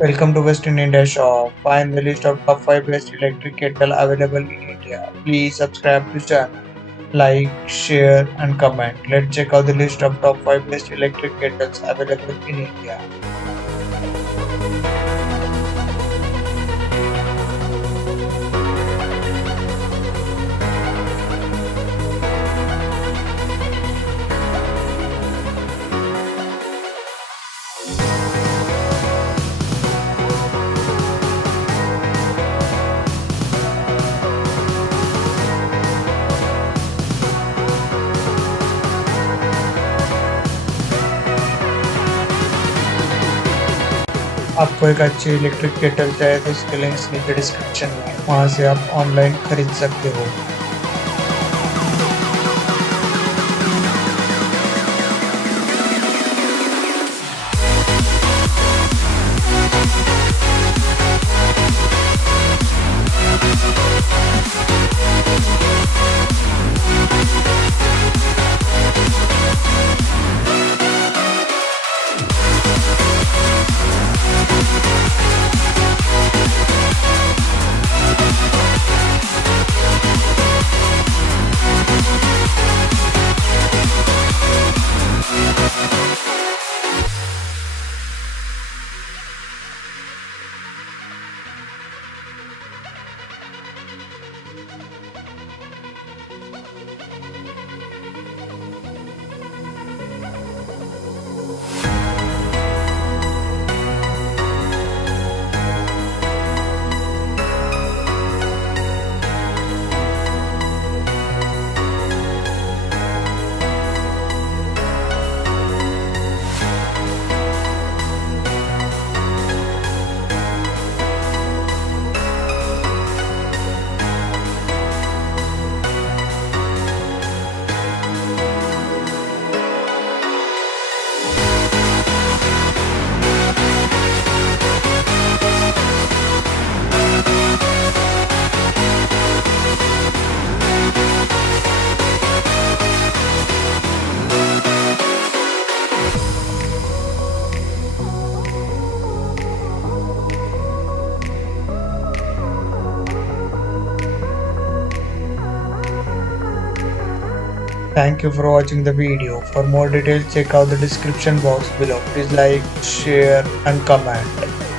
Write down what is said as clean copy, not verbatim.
Welcome to West Indian India Shop. Find the list of top 5 best electric kettle available in India. Please subscribe to channel, like, share and comment. Let's check out the list of top 5 best electric kettles available in India. आपको एक अच्छी electric kettle चाहिए तो इसके links नीचे description में हैं। वहां से आप ऑनलाइन खरीद सकते हो। Thank you for watching the video. For more details, check out the description box below. Please like, share and comment.